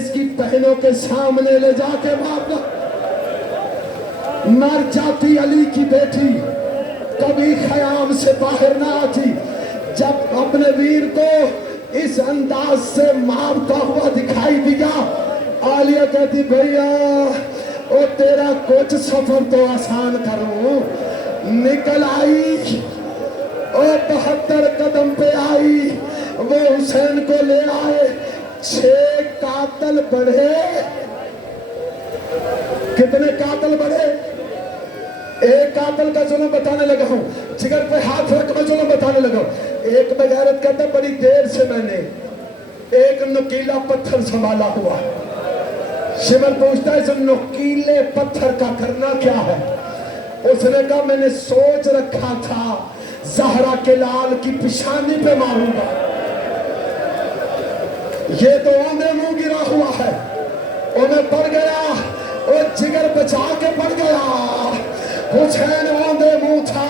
इसकी बहनों के सामने ले जाके मारना। मर जाती अली की बेटी, कभी ख्याम से बाहर ना आती। जब अपने वीर को इस अंदाज से मारता हुआ दिखाई दिया, आलिया कहती भैया ओ तेरा कुछ सफर तो आसान करो। निकल आई और 72 कदम पे आई, वो हुसैन को ले आए। 6 कातल बढ़े। कितने कातल बढ़े? एक कातल का जुल्म बताने लगा हूं, जिगर पे हाथ रख मैं जुल्म बताने लगा। एक बेगैरत कहता बड़ी देर से मैंने एक नुकीला पत्थर संभाला हुआ। शिमर पूछता है इस नुकीले पत्थर का करना क्या है? उसने कहा मैंने सोच रखा था ज़हरा के लाल की पिशानी पे मारूंगा। ये तो औंधे मुंह गिरा हुआ है। और मैं पड़ गया और जिगर बचा के पड़ गया। हुसैन औंधे मुंह था।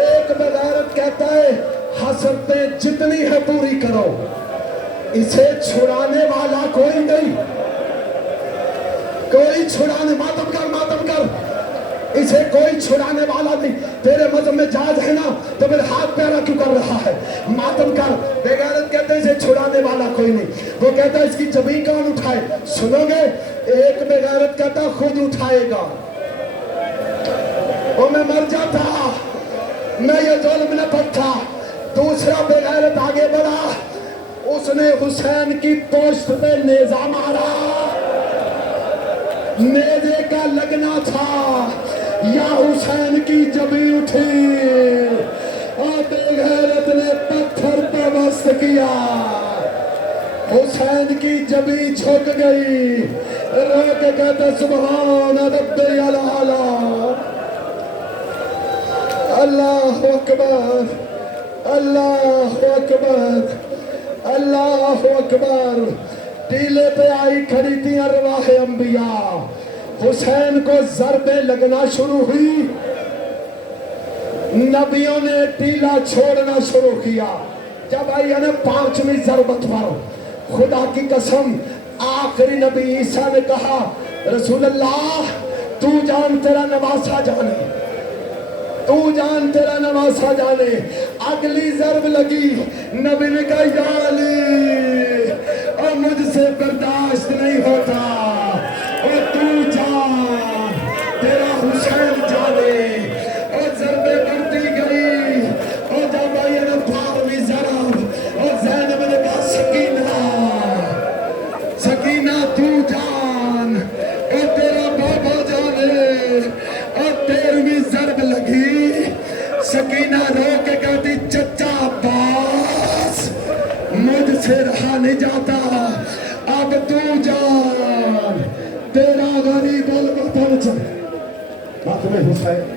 एक बेगैरत कहता है हसरतें जितनी है पूरी करो, इसे छुड़ाने वाला कोई नहीं। कोई छुड़ाने, मातम कर, इसे कोई छुड़ाने वाला नहीं। तेरे मजहब में जायज है ना, तो मेरे हाथ प्यारा क्यों कर रहा है? मातम कर। बेगैरत कहते हैं इसे छुड़ाने वाला कोई नहीं। वो कहता है इसकी जमीन कौन उठाए? सुनोगे, एक बेगैरत कहता खुद उठाएगा और मैं मर जाता, मैं ये जुल्म न पड़ता। दूसरा बेगैरत आगे बढ़ा, उसने हुसैन की पोस्ट पे नेजा मारा। नेजे का लगना था या हुसैन की जबी उठी और बेगैरत ने पत्थर पे मस्त किया। हुसैन की जबी झुक गई। रोक कहते सुभान रब्बी अला। अल्लाह अकबर, अल्लाह अकबर, अल्लाह अकबर। टीले पे आई खड़ी थी अरवाह अंबिया। हुसैन को ज़रबे लगना शुरू हुई। नबियों ने टीला छोड़ना शुरू किया। जब आई है ना 5वीं ज़रबत पर, खुदा की कसम आखिरी नबी ईसा ने कहा रसूल अल्लाह तू जान तेरा नवासा जाने, तू जान तेरा नवासा जाने। अगली ज़रब लगी, नबी ने कहा या अली और मुझसे बर्दाश्त नहीं होता और तू जान तेरा हुसैन जाने। और ज़रबे बढ़ती गई और जब आई ना 12वीं ज़रब और ज़ैनब ने कहा सकीना, सकीना तू जान और तेरा बाबा जाने। और 13वीं ज़रब लगी। सकीना रो के कहती चचा अब्बास मुझसे रहा नहीं जाता, अब तू जान तेरा गरीब वतन चल। में हुसैन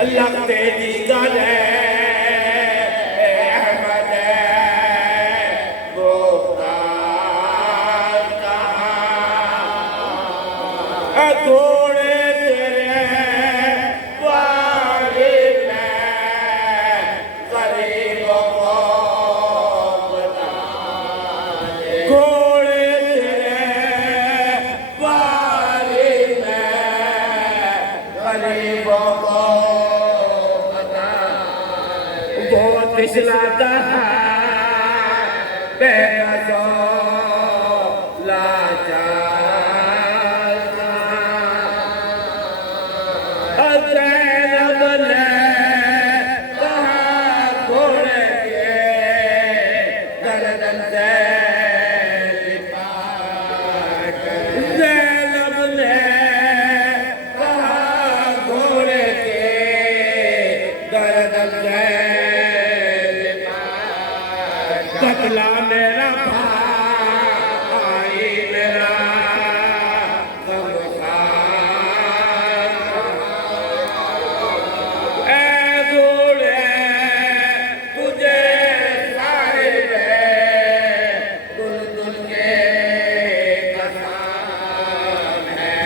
अल्लाह तेरी गल है अहमद घोड़े तेरे वाली में गरीबों को बता दे। घोड़े तेरे वाली में गरीबों को बता दे। बहुत पिछलाता है बेकसो लाचार ज़ैनब ने कहा घोड़े के गर्दन से लिपा कर। ज़ैनब ने कहा घोड़े के गर्दन से लिपा कर। कतला मेरा भाई मेरा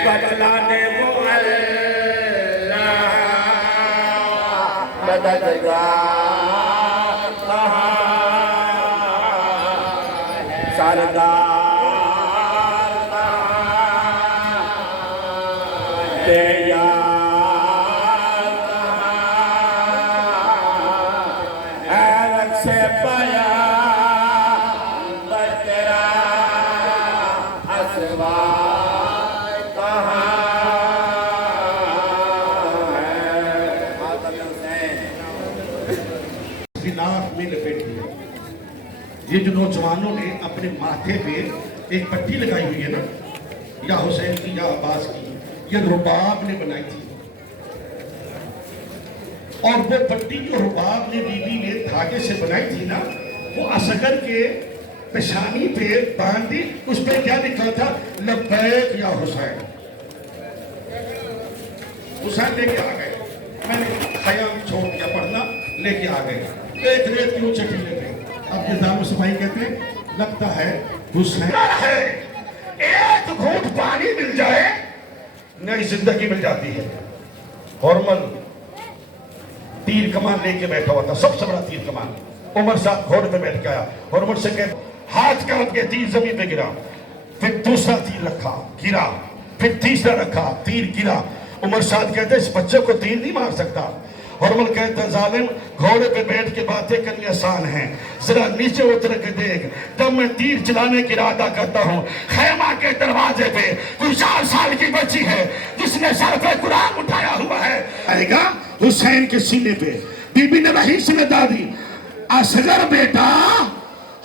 बदलाने वो अल्लाह मददगार कहा सरदार कहा ऐरक से पाया तेरा असवा नाक में लपेट लिया। ये जो नौजवानों ने अपने माथे पे एक पट्टी लगाई हुई है ना, या हुसैन की या अब्बास की, ये रुबाब ने बनाई थी। और वो पट्टी जो रुबाब ने बीबी ने धागे से बनाई थी ना, वो असगर के पेशानी पे बांधी। उस पे क्या लिखा था? लब्बैक या हुसैन। हुसैन लेके आ गए। मैंने खयाम छोड़ दिया पढ़ना, लेके आ गए। एक रेत की ऊंचे टीले पे अब निजाम सिपाही कहते हैं लगता है हुसैन है। एक घूंट पानी मिल जाए नई जिंदगी मिल जाती है। हॉर्मल तीर कमान लेके बैठा हुआ था, सबसे बड़ा तीर कमान। उमर साहब घोड़े पे बैठ के आया। हॉर्मल से कहते हाथ काट के तीर जमीन पे गिरा, फिर दूसरा तीर रखा गिरा, फिर तीसरा रखा तीर गिरा। उमर साहब कहते इस बच्चे को तीर नहीं मार सकता। हरमल कहता जालिम घोड़े पे बैठ के बातें करनी आसान है, जरा नीचे उतर के देख। जब मैं तीर चलाने की इरादा करता हूँ, खैमा के दरवाजे पे कोई 4 साल की बच्ची है जिसने सर पे कुरान उठाया हुआ है, आएगा हुसैन के सीने पे। बीबी ने वही सुने दादी, असगर बेटा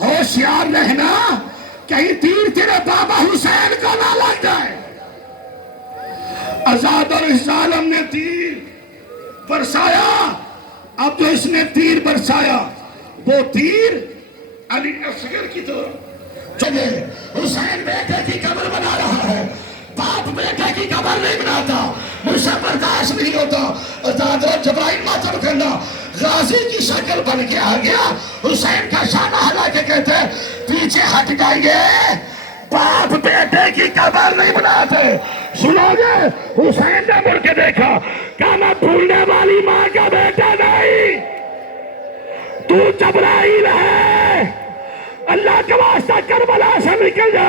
होशियार रहना, कहीं तीर तेरे बाबा हुसैन को ना लग जाए। आजाद और जालिम ने तीर बरसाया। अब जो इसने तीर बरसाया वो तीर अली असगर की तरफ चले। हुसैन बेटे की कब्र बना रहा है, बाप बेटे की कब्र नहीं बनाता, मुझसे बर्दाश्त नहीं होता। जब्राइल मातम करना, गाजी की शक्ल बन के आ गया। हुसैन का शाना हला के कहते पीछे हट जाइए, बाप बेटे की कब्र नहीं बनाते। सुनोगे? हुसैन ने मुड़ के देखा, क्या मैं भूलने वाली माँ का बेटा नहीं, तू जब्राइल है। अल्लाह के वास्ता करबला से निकल जा,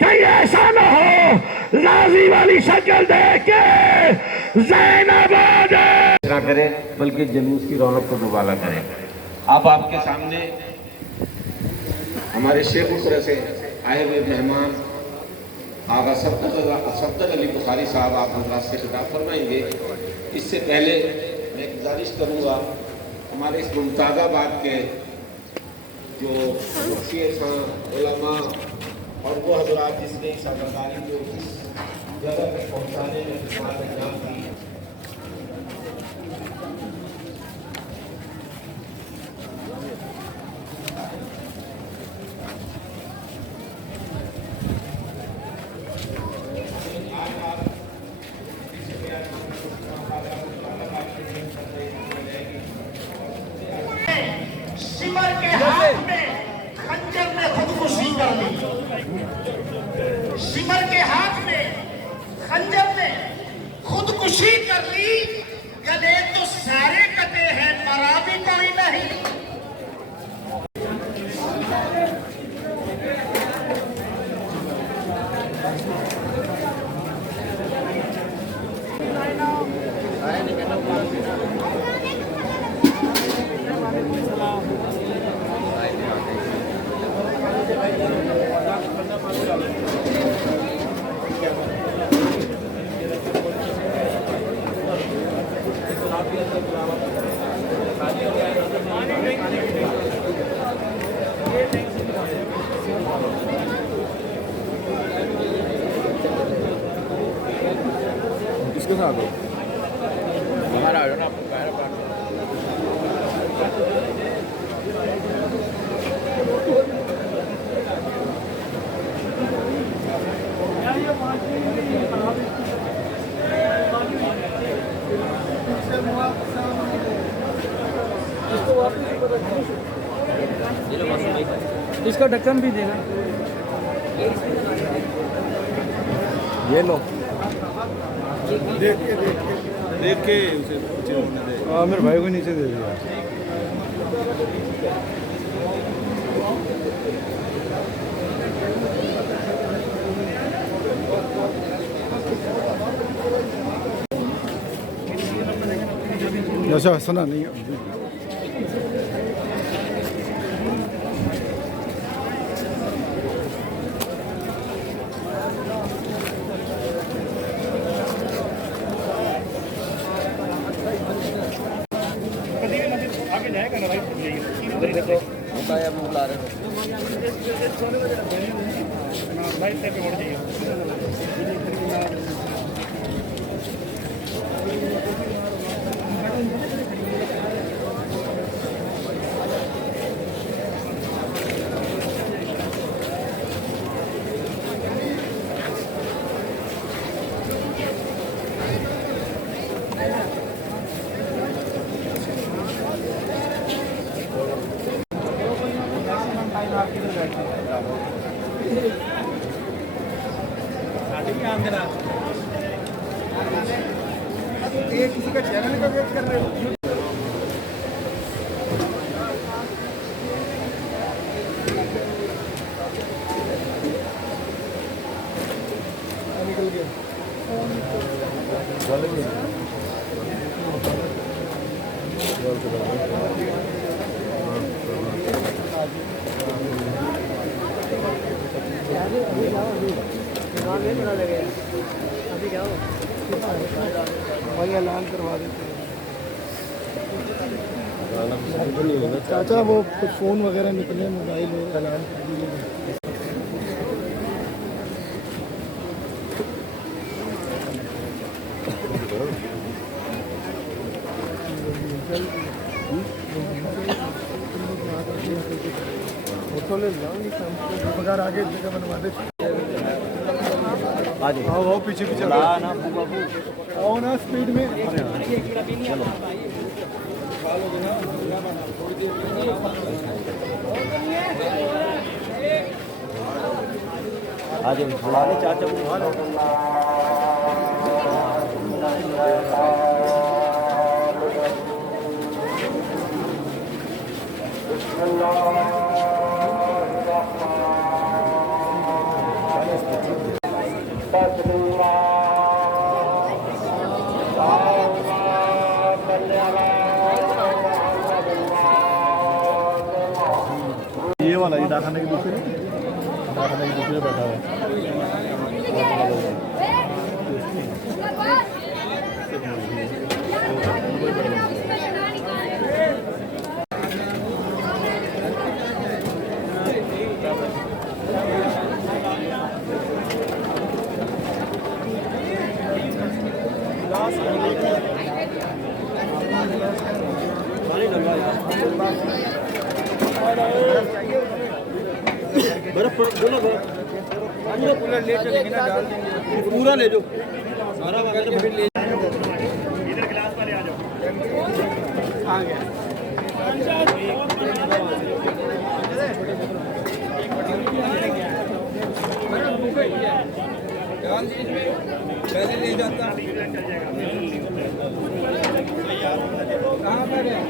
कहीं ऐसा ना हो राजी वाली शक्ल देख के ज़ैनब आ जाए ना करे, बल्कि जुलूस की रौनक को दुबाला करे। अब आपके सामने हमारे शेखपुरा से आए हुए मेहमान आगा सफदर अली बुखारी साहब आप हजरात से खिताब फरमाएंगे। इससे पहले मैं गुजारिश करूँगा हमारे इस मुमताज़ाबाद के जो मुफ्ती हैं, उलमा और वो हजरात जिसने इस सरदारी को इस जगह तक पहुँचाने में खिदमत अंजाम दी। सिमर के हाथ में खंजर ने खुदकुशी कर ली। सिमर के हाथ में खंजर खुशी कर ली, गले तो सारे कटे हैं, मरा भी कोई नहीं। किसके साथ हो? हमारा आ जाओ ना, आपको बाहर बात। इसका ढक्कन भी देना। ये लो, देख के उसे नीचे होने दे। हाँ, मेरे भाई को नीचे दे दिया। अच्छा सुना नहीं बताया हम बुला रहे थे। ये किसी का चैनल का वेट कर रहे हो? निकल गया। अभी क्या हो? भाई ऐलान करवा देते हैं। चाचा वो कुछ फ़ोन वगैरह निकले, मोबाइल ऐलान कर दीजिए। फोटो ले जाओ, पगार आगे जगह बनवा दे। आओ पीछे पीछे आओ ना स्पीड में। आज हमारे चाचा ये वाला ये दाखाने के दूसरे बैठा है। बर्फ बोलो पूरा ले चलेंगे ना, डाल देंगे पूरा ले जाओ सारा वगैरह फिर ले इधर गिलास वाले आ जाओ। आ गया पहले ले जाता कहाँ पर है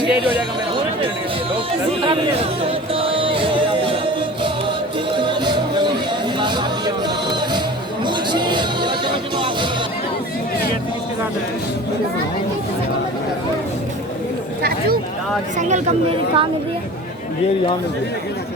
एंगेज हो जाएगा चाचू सिंगल कम मेरी कहाँ मिल रही है ये यहाँ मिल रही है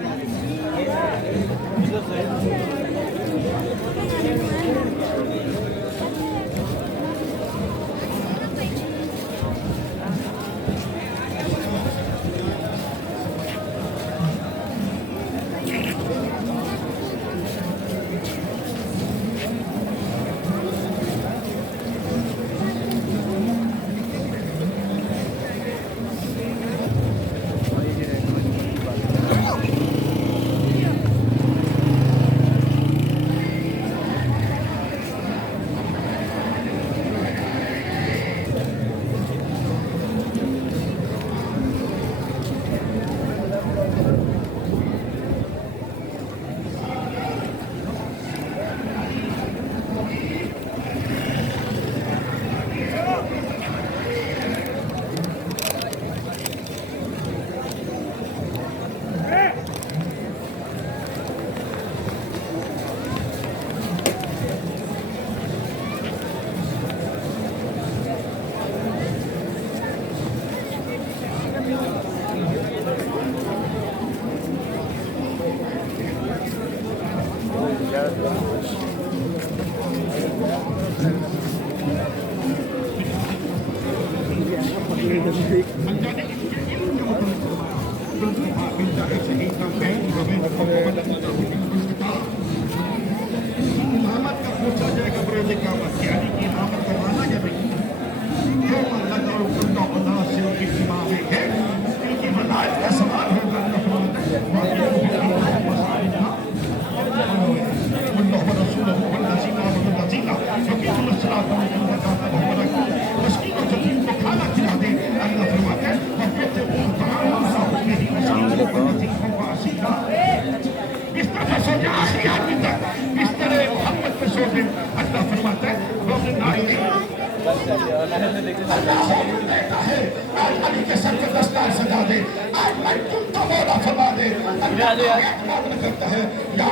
करता है या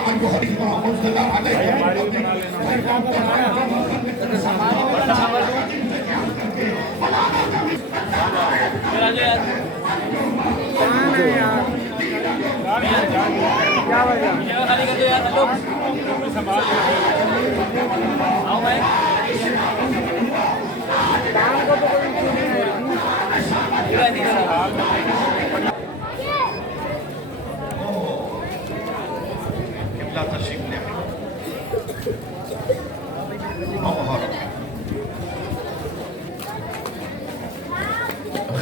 किबला तशरीफ ले आए।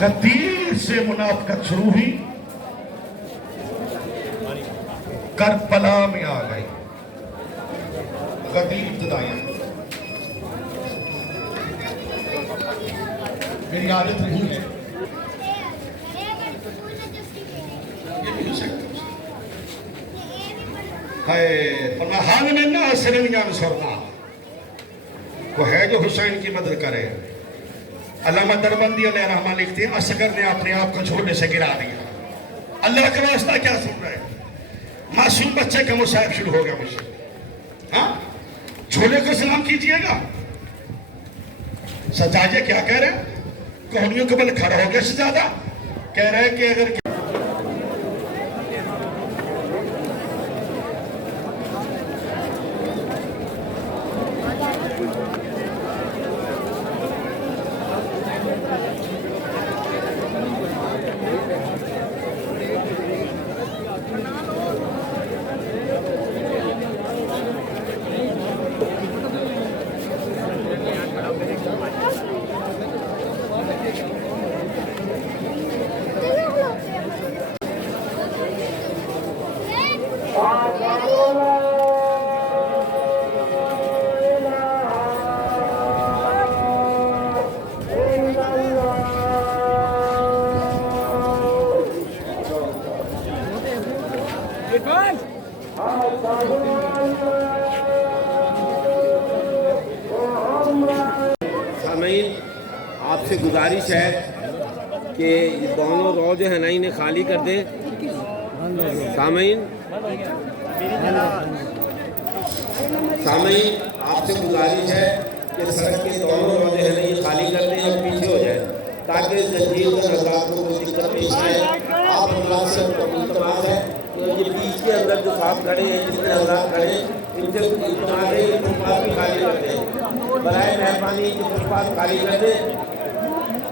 गदीर से मुनाफकत शुरू हुई, करबला में आ गई। गदीर इब्तदाइयां मेरी आदत नहीं है, ये भी हो सकता है। हाल में ना सिरमियान सोना वो है जो हुसैन की मदद करे। अल्लामा दरबंदी अलैहिर्रहमा लिखते हैं, असगर ने अपने आप को झोले से गिरा दिया। अल्लाह का वास्ता क्या सुन रहे हैं? मासूम बच्चे का मुसाहिब शुरू हो गया मुझसे। हाँ, झोले को सलाम कीजिएगा। सजाजे क्या कह रहे हैं? कोहनियों के बल खड़ा हो गया शहजादा, कह रहे हैं कि अगर सामीन, आपसे गुजारिश है कि दोनों रो जो है ना इन्हें खाली कर दें। सामीन, आपसे गुजारिश है कि सड़क के दोनों रो जो है ना ये खाली कर दें और पीछे हो जाए, ताकि जंजीर के हजरात को कोई दिक्कत पेश आए। आप हजरात से इल्तमास है कि ये बीच के अंदर जो साफ खड़े हैं, जितने हजरात खड़े हैं, इनसे इल्तमास है कि फुटपाथ भी खाली कर दें। बराए मेहरबानी की फुटपाथ खाली कर दें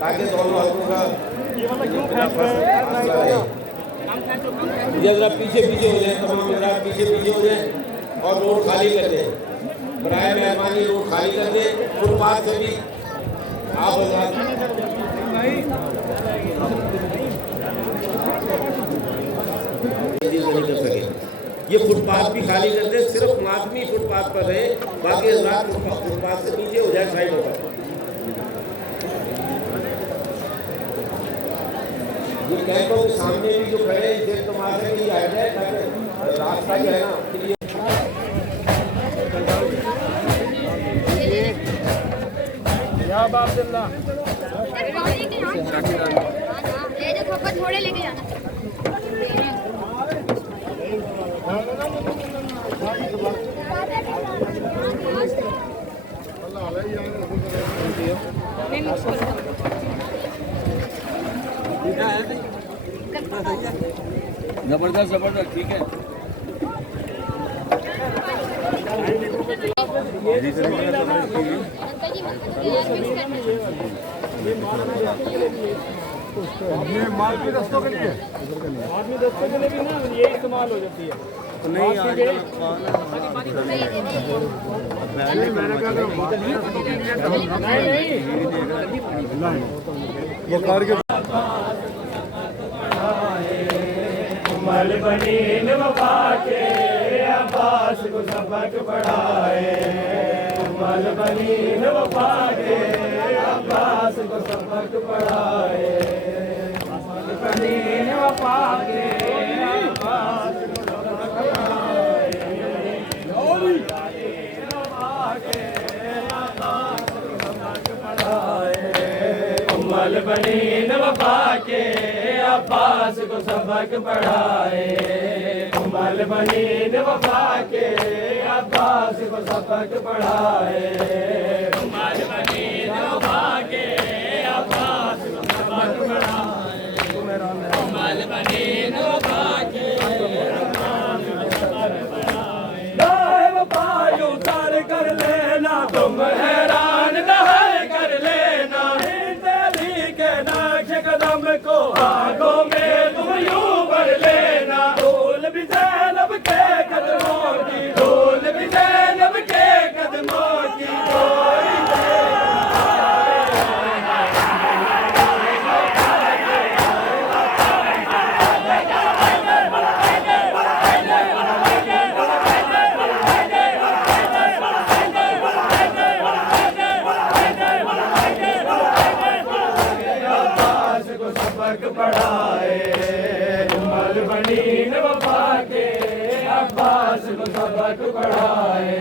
ताकि दोनों हल्कों का जरा पीछे पीछे हो जाए, तमाम हजरात पीछे पीछे हो जाए और रोड खाली कर दें। बराए मेहरबानी रोड खाली कर दें। फुटपाथ से भी आप नहीं कर सके। ये फुटपाथ भी खाली कर दे, सिर्फ मातमी फुटपाथ पर रहे, बाकी हजरात फुटपाथ से नीचे हो जाए साइड होगा। ये कैंपों के सामने भी जो खड़े हैं, इसे तो मारने के लिए आ जाए ताकि रास्ता जो है ना के लिए थोड़े लेके जाना। जबरदस्त जबरदस्त, ठीक है। ये मार्केट रस्तों के लिए, आदमी रस्तों के लिए भी ना ये इस्तेमाल हो जाती है। तो नहीं वो कार के मल बनीन वफा के अब्बास को सबक पढ़ाए। मल बनीन वफा के अब्बास को सबक पढ़ाए। मल बनीन वफा के अब्बास को सबक पढ़ाए। मल बनीन वफा के अब्बास को सबक पढ़ाए। मल बनीन वफा के अब्बास को सबक पढ़ाए। मल बनीन वफा के अब्बास को सबक पढ़ाए। मल बनीन वफा के अब्बास को सबक पढ़ाए। उम्मल बनीन वफा के अब्बास को सबक पढ़ाए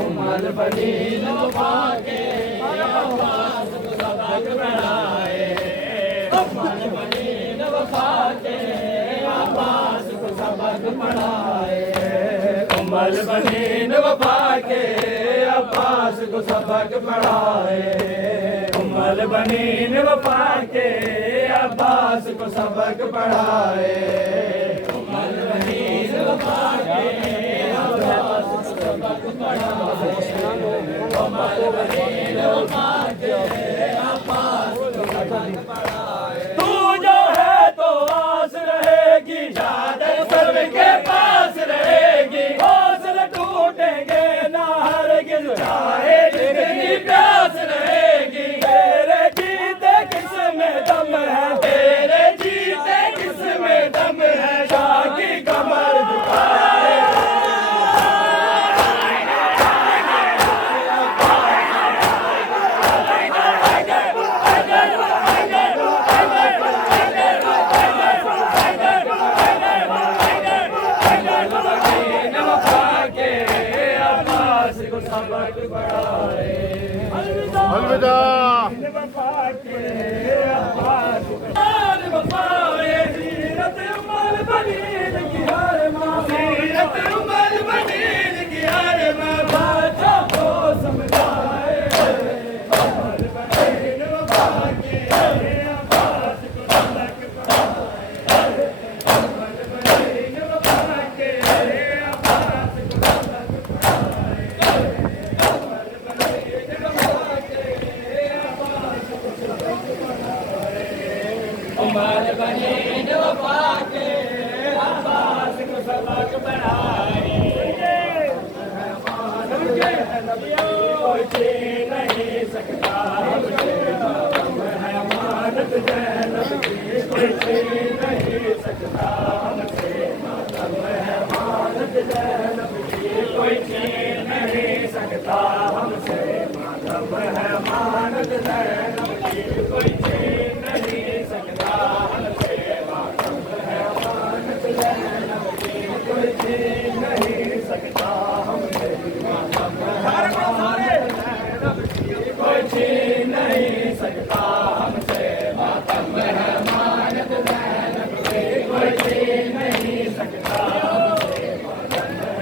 उम्मल बनीन वफा के अब्बास को सबक पढ़ाए उम्मल बनीन वफा के अब्बास को सबक पढ़ाए उम्मल बनीन वफा के अब्बास को सबक पढ़ाए उम्मल बनीन वफा के अब्बास को सबक पढ़ाए उम्मल बनीन वफा के अब्बास को सबक पढ़ाए उम्मल बनीन वफा के अब्बास को सबक पढ़ाए तू जो है तो आस रहेगी चादर सर्व के पास रहेगी हौसले टूटेंगे ना हरगिज़ चाहे जितनी प्यास रहेगी तेरे जीते किसमें दम है तेरे जीते किसमें दम है शाह की कमर झुकाए सबक पढ़ाए अलविदा वफा के अब्बास वफा सीरत उमर बनीन की हर माँ सीरत उमर बनीन की हर माँ बादशाह को समझाए उमर बनीन वफा के अब्बास को सबक पढ़ाए उमर बनीन वफा के अब्बास को सबक पढ़ाए उमर बनीन वफा के अब्बास को सबक पढ़ाए कोई छीन नहीं सकता हमसे अमानत ज़ैनब की कोई छीन नहीं सकता हमसे अमानत ज़ैनब की कोई छीन नहीं सकता हमसे अमानत ज़ैनब की कोई छीन नहीं सकता हमसे अमानत ज़ैनब की कोई छीन नहीं सकता हमसे कोई छीन नहीं सकता हमसे मातम है अमानत ज़ैनब की कोई छीन नहीं सकता हमसे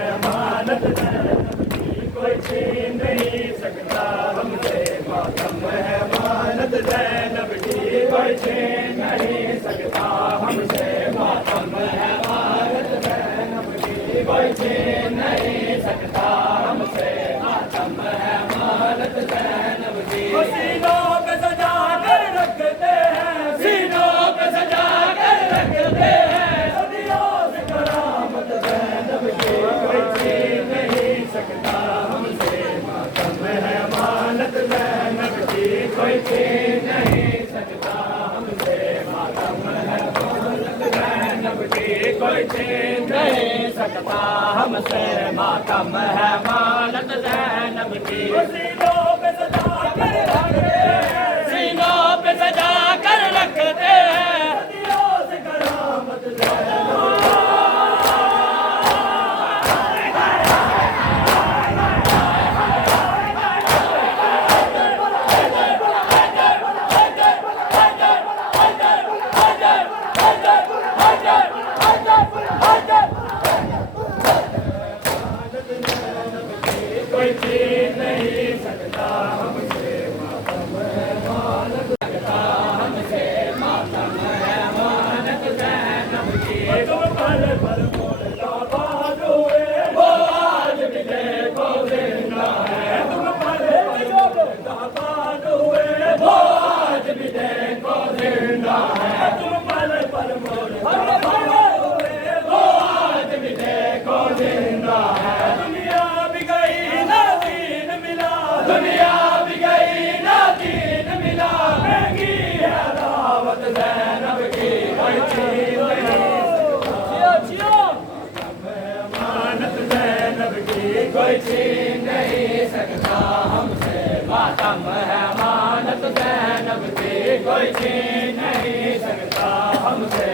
अमानत ज़ैनब की कोई छीन नहीं सकता हमसे मातम है अमानत ज़ैनब की कोई छीन नहीं सकता हमसे मातम है अमानत ज़ैनब की कोई छीन नहीं सकता हमसे मातम है अमानत ज़ैनब की सीनों पे सजा कर रखते हैं सीनों पे सजा कर रखते हैं सदियों से करामत ज़ैनब की कोई छीन नहीं सकता हमसे मातम है अमानत ज़ैनब की कोई छीन नहीं सकता हमसे मातम है अमानत ज़ैनब की कोई छीन नहीं सकता हमसे मातम है अमानत ज़ैनब की सीनों पे सजा कर रखते हैं सीनों पे सजा कर रखते हैं सदियों से करामत ज़ैनब कोई छीन नहीं सकता हमसे मातम है अमानत सकता हमसे मातम है अमानत ज़ैनब की तुम पल पल मोड़ता बाज हुए वो आज भी देखो जिंदा है तुम पल पल मोड़ता बाज हुए वो आज भी देखो जिंदा है तुम पल पल मोड़ता बाज हुए वो आज भी देखो जिंदा है दुनिया भी गई ना दीन मिला दुनिया भी गई ना दीन मिला महंगी है दावत ज़ैनब की कोई छीन नहीं सकता हमसे मातम है अमानत ज़ैनब की कोई छीन नहीं सकता हमसे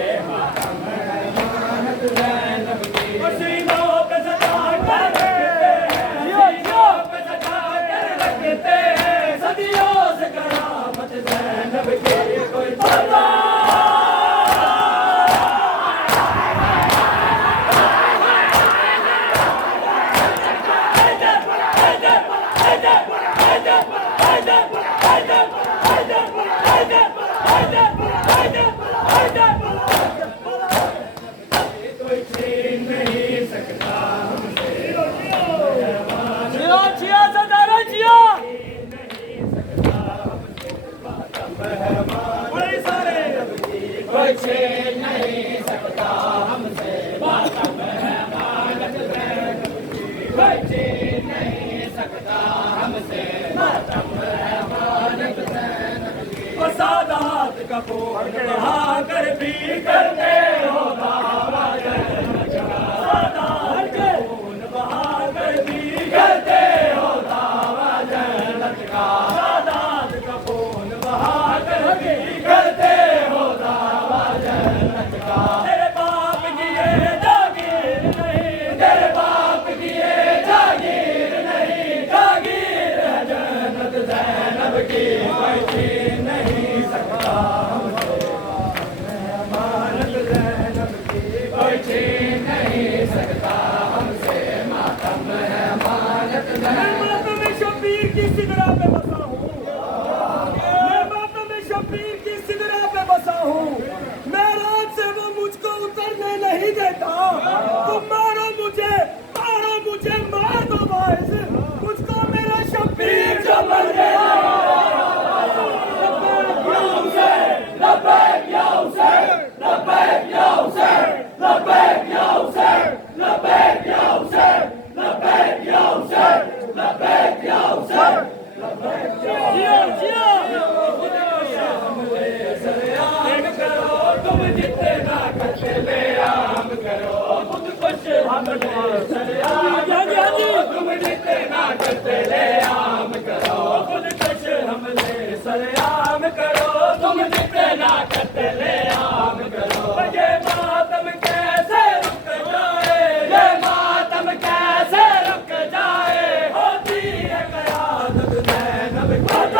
कोई छीन नहीं सकता हमसे मातम है अमानत ज़ैनब की कोई छीन नहीं सकता हमसे मातम है अमानत ज़ैनब की वो सादात का खून बहा कर भी करते हो दावा ज़ैनब का सादात का खून बहा कर भी करते हो दावा ज़ैनब का सादात का खून बहा कर भी करते हो दावा ज़ैनब का तेरे बाप की ये जागीर नहीं तेरे बाप की ये जागीर नहीं जागीर है जन्नत ज़ैनब की कोई छीन नहीं सकता हमसे अमानत ज़ैनब की कोई छीन नहीं सकता हमसे मातम है अमानत ज़ैनब मैं शबीर की सिदरा पे बसा हूँ मैं मातम शबीर की सिदरा पे बसा हूँ मैं रात से वो मुझको उतरने नहीं देता तुम मारो मुझे मार दो वाइस मुझको मेरा शबीर जो बन गया लब्बैक या हुसैन लब्बैक या हुसैन लब्बैक या हुसैन लब्बैक या हुसैन लब्बैक या हुसैन लब्बैक या हुसैन लब्बैक या हुसैन करो तुम जितना करते ले आम करो खुद कुछ हमने सरेआम तुम जितना करते ले आम करो खुद कुछ हमने सरेआम करो तुम जितना करते ले आम करो ये मातम कैसे रुक जाए ये मातम कैसे रुक जाए होती है क़यादत ज़ैनब की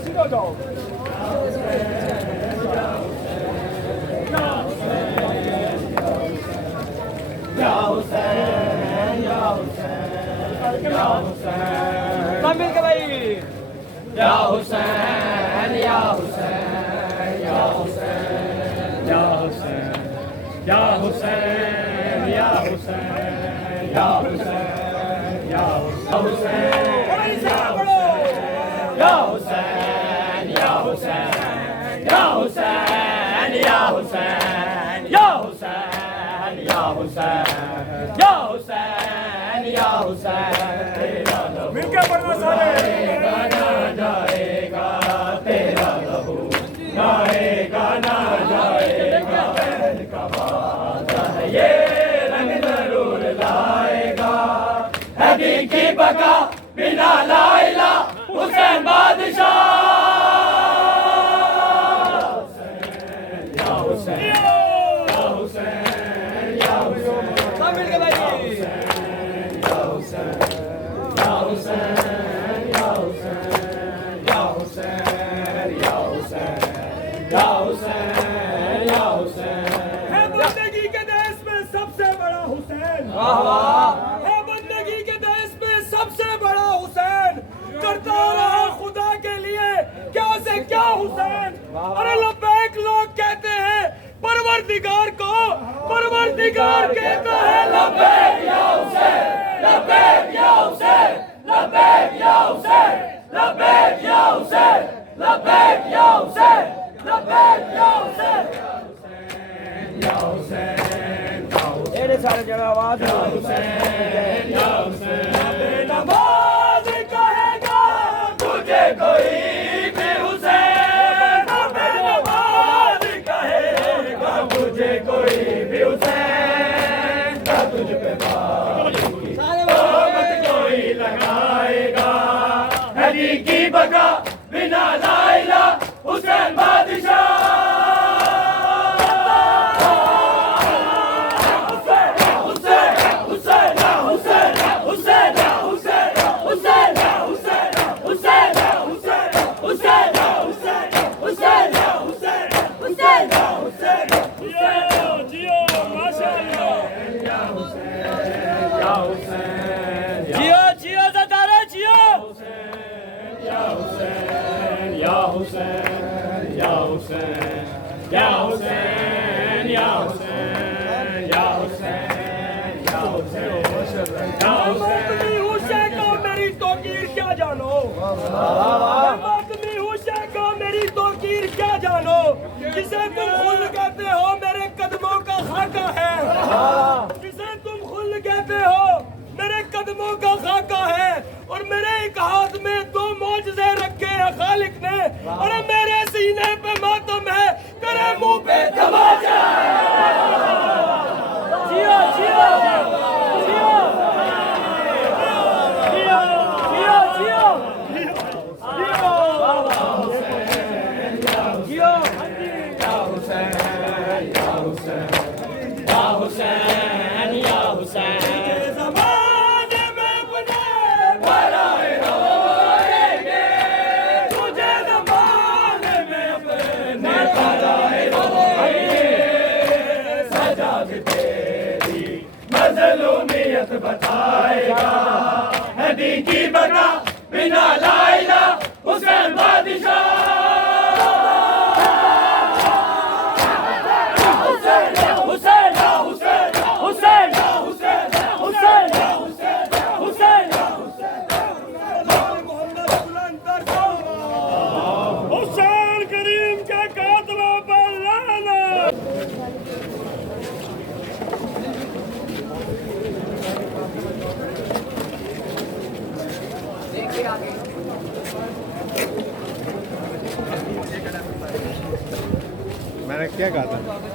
सीधा जाओ मिल के भाई या हुसैन या हुसैन या हुसैन या हुसैन या हुसैन या हुसैन या हुसैन या हुसैन या हुसैन या हुसैन या हुसैन या हुसैन या हुसैन या हुसैन या हुसैन या हुसैन तेरा लहू मिलके पढ़ना सारे गाना जाएगा तेरा लहू गाएगा ना जाएगा बहन का वादा है ये रंग जरूर लाएगा हकीकी बका बिना लाइला हुसैन बादशाह या हुसैन या हुसैन या हुसैन सब मिल के भाई या हुसैन या हुसैन या हुसैन या हुसैन या हुसैन या हुसैन या हुसैन है बंदगी के देश में सबसे बड़ा हुसैन है बंदगी के देश में सबसे बड़ा हुसैन करता रहा खुदा के लिए क्या से क्या हुसैन अरे लब्बैक लोग कहते हैं परवरदिगार को परवरदिगार कहता है लब्बैक या हुसैन लब्बैक या हुसैन लब्बैक या हुसैन लब्बैक या हुसैन लब्बैक या हुसैन लब्बैक या हुसैन या हुसैन एड़े सारे जगह आवाज या हुसैन या हुसैन नमाज कहेगा तुझे कोई भी हुसैन नमाज कहेगा तुझे कोई भी हुसैन का तुझ पे तोहमत कोई लगाएगा हकीकी बका बिना लाइला हुसैन बादशाह जियो जियो ज़दारा जियो या हुसैन या हुसैन या हुसैन या हुसैन या हुसैन या हुसैन या हुसैन या मातमी हुसैन को मेरी तौकीर क्या जानो मातमी हुसैन को मेरी तौकीर क्या जानो जिसे तुम खुद कहते हो मेरे कदमों का खाका है जिसे तुम खुद कहते हो मेरे कदमों का खाका है और मेरे एक हाथ में दो मौजज़े रखे हैं खालिक ने और मेरे सीने पे मातम है तेरे मुंह पे तमाचा जियो जियो जियो जियो जियो जियो जियो या हुसैन या हुसैन या हुसैन या हुसैन ज़माने में अपने बनाए रोएंगे तुझे ज़माने में अपने बनाए रोएंगे सजा भी तेरी मज़लूमियत बताएगा हकीकी बका बिना लाइला हुसैन बादशाह हुसैन करीम के कातलों पर लानत मैंने क्या कहा था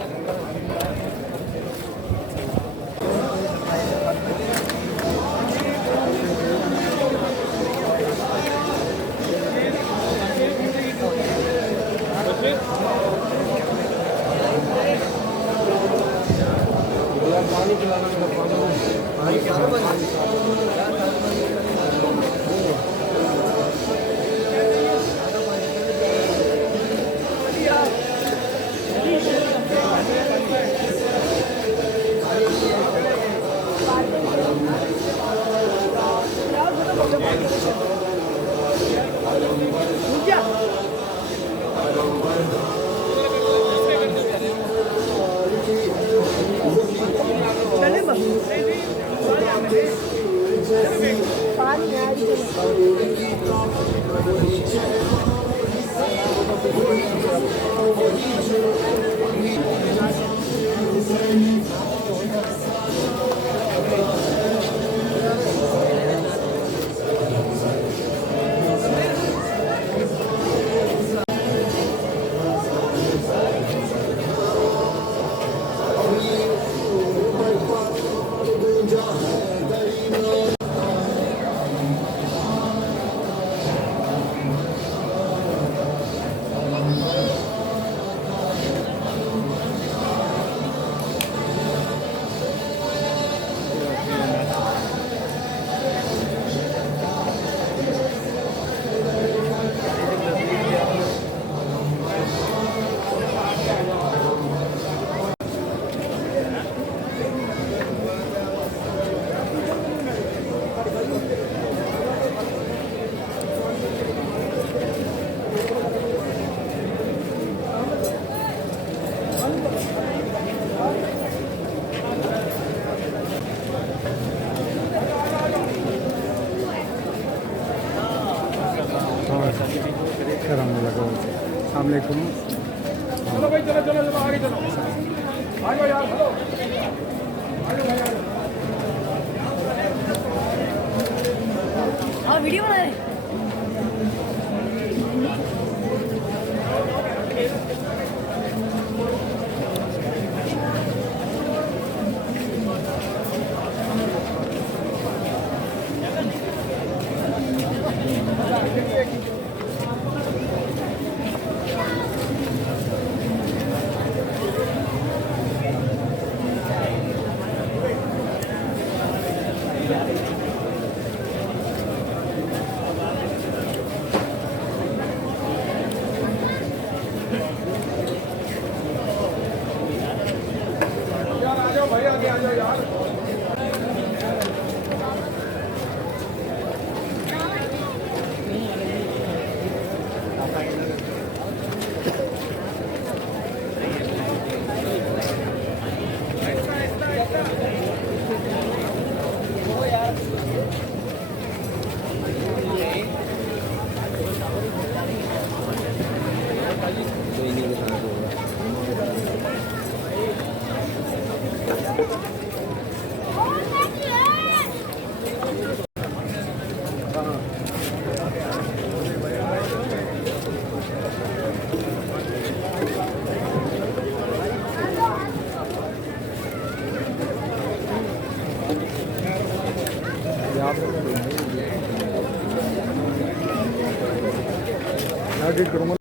अस्सलामुअलैकुम। चलो भाई, चलो चलो चलो, आगे चलो, आगे यार, हेलो, आगे भाई, आगे। हाँ वीडियो बना रहे। यार आ जाओ भाई, आगे आ जाओ यार। एडिट करूँगा।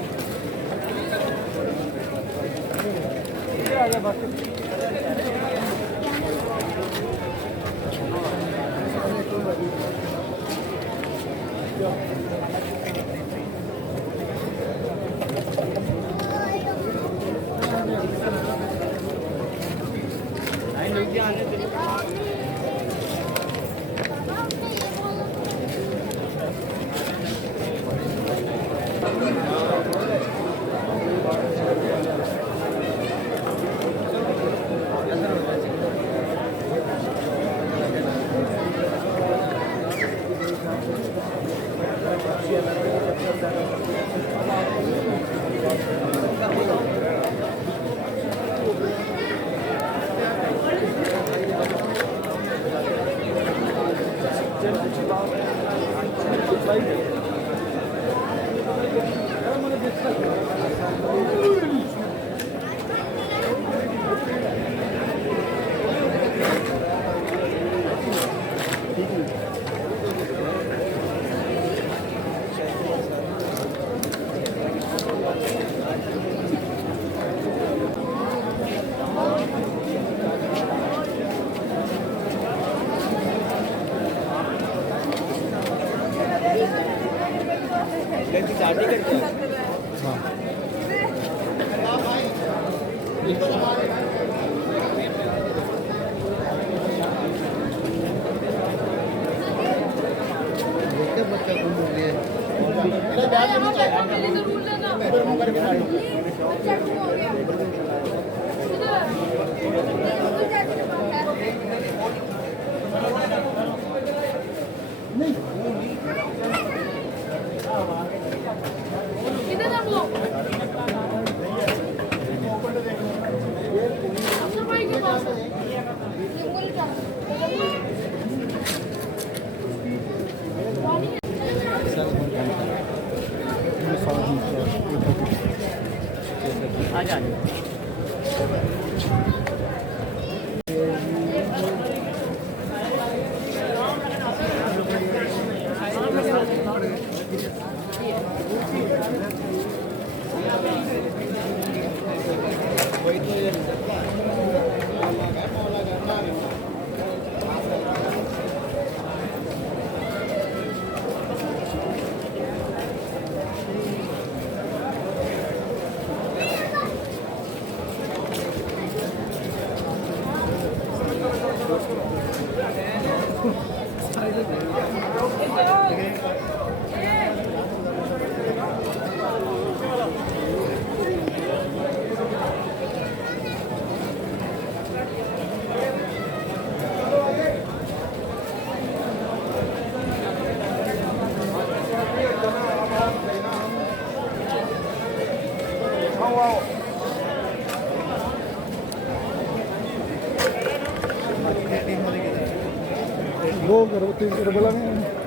दो करो तीन करो बोला नहीं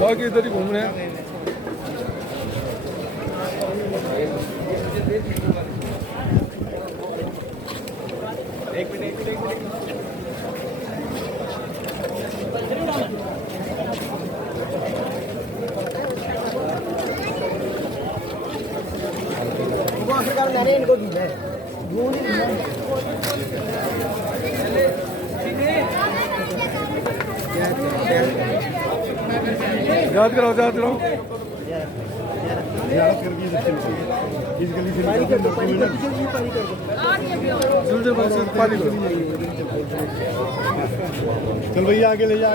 बाकी इधर ही घूम रहे हैं मैंने इनको दी है याद कराओ याद कर इस गली से पानी कर चल भैया आगे ले जा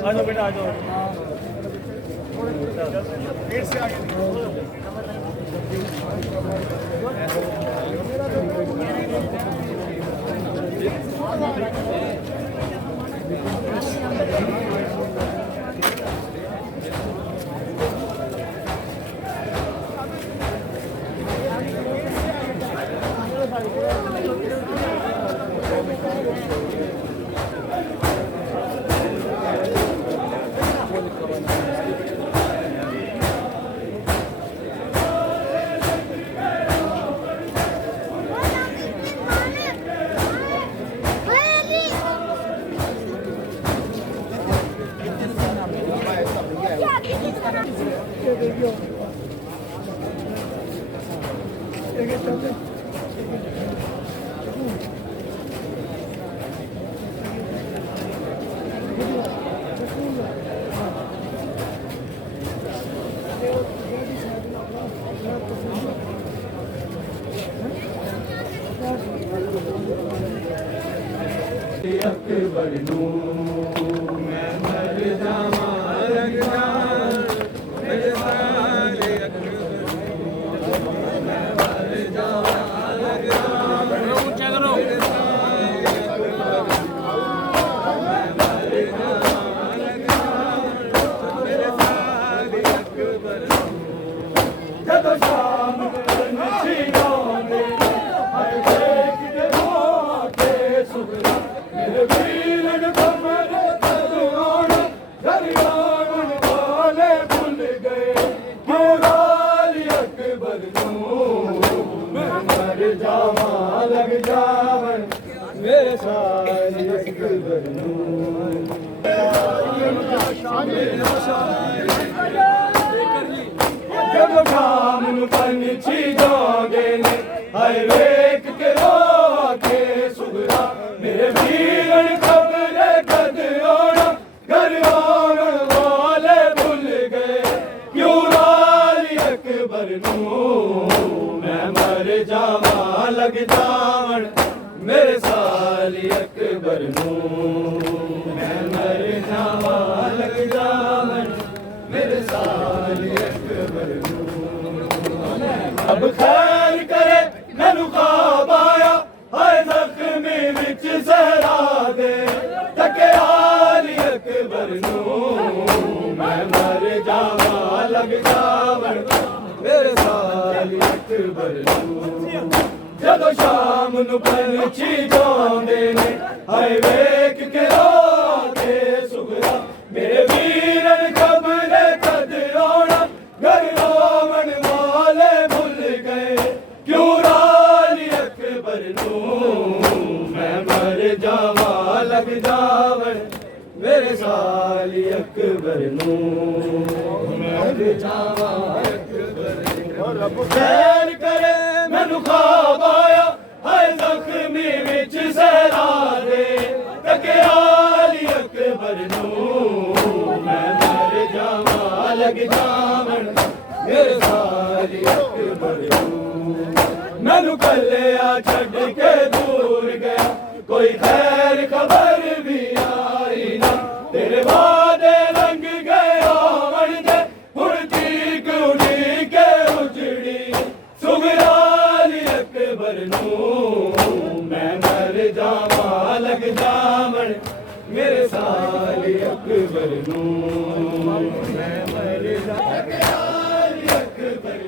आ जाओ बेटा आ जाओ गेट से आगे अकबर नू मैं मर जावा लग जा मेरे सारे अकबर मैं मर जावा लग जा ऊंचा करो मैं मर जावा लग जा मेरे सारे अकबर जब शाम नची गाने हर देख के रोके सुगरा वीरन कमर तरुण दरियावन वाले भूल गए क्यों राली अकबर मैं मर जावा लग जावन मेरे साली अकबर जब शाम पंछी जागे ने हाय वेख के रोके सुगरा मेरे वीरन खबरे कद आना घर आवन वाले भूल गए क्यों राली अकबर नू मैं मर जावा लग जावन मेरे साली अकबर नू मैं मर जावा लग जावन मेरे साली अकबर नू अब खैर करे मैनू ख्वाब आया हाय जख्मी विच सहरा दे तके आली अकबर नू मैं मर जावा लग जावन मेरे साली अकबर नू जदों शाम नू पंछी गांदे ने हाय वेख के रोके सुगरा मेरे वीरन खबरे कद आना घर आवन वाले भूल गए क्यों राली अकबर नू मैं मर जावा लग जावन मेरे साली अकबर नू मर जावा अकबर खैर करे मैनू ख्वाब आया हाय जख्मी विच सहरा दे तके आली अकबर नू मैं मर जावा लग जावण मेरे साली अकबर मैनू कलिया छड़ के दूर गया कोई खैर खबर भी आई ना तेरे वादे लंघ गए आवन दे हुण चीक उड़ी के उजड़ी सुगराली अकबर नूं मैं मर जावा लग जावण मेरे साली अकबर नूं मैं मर साली अकबर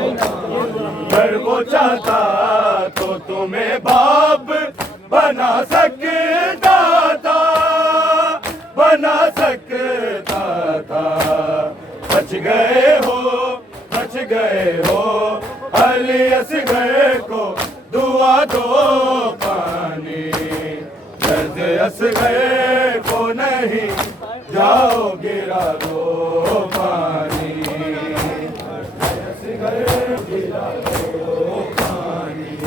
अगर वो चाहता तो तुम्हें बाप बना सकता था बना सकता था बच गए हो अली असगर को दुआ दो पानी दर्द असगर को नहीं जाओ गिरा दो पानी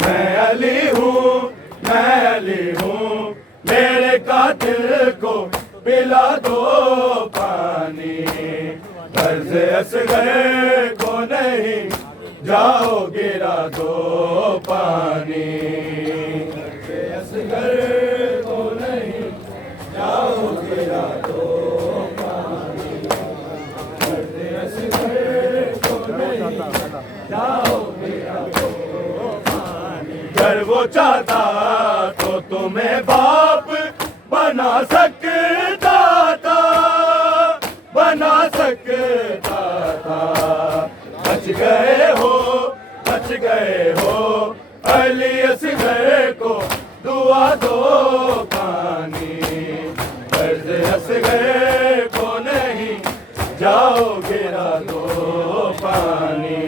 मैं अली हूँ मेरे कातिल को पिला दो पानी दर्द असगर को नहीं जाओ गिरा दो पानी दर्द असगर को नहीं जाओ गिरा दो पानी दर्द असगर को नहीं जाओ गिरा दो पानी अगर वो चाहता तो तुम्हें बाप बना सकता था बना सकता था बच गए हो अली असगर को दुआ दो पानी दर्द असगर को नहीं जाओ गिरा दो पानी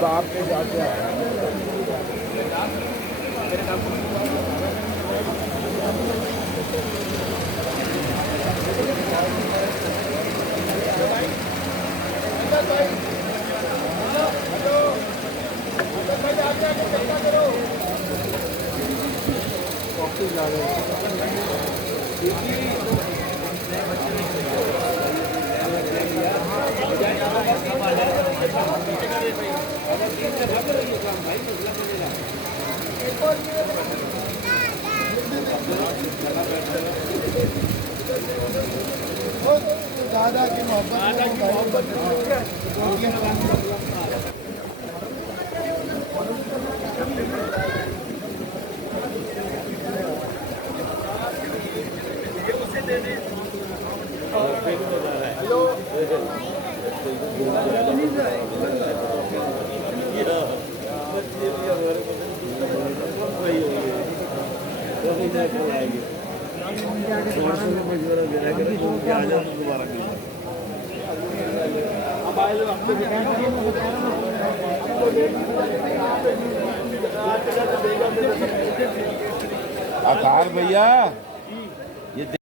बाप के जाते दादा की आकार भैया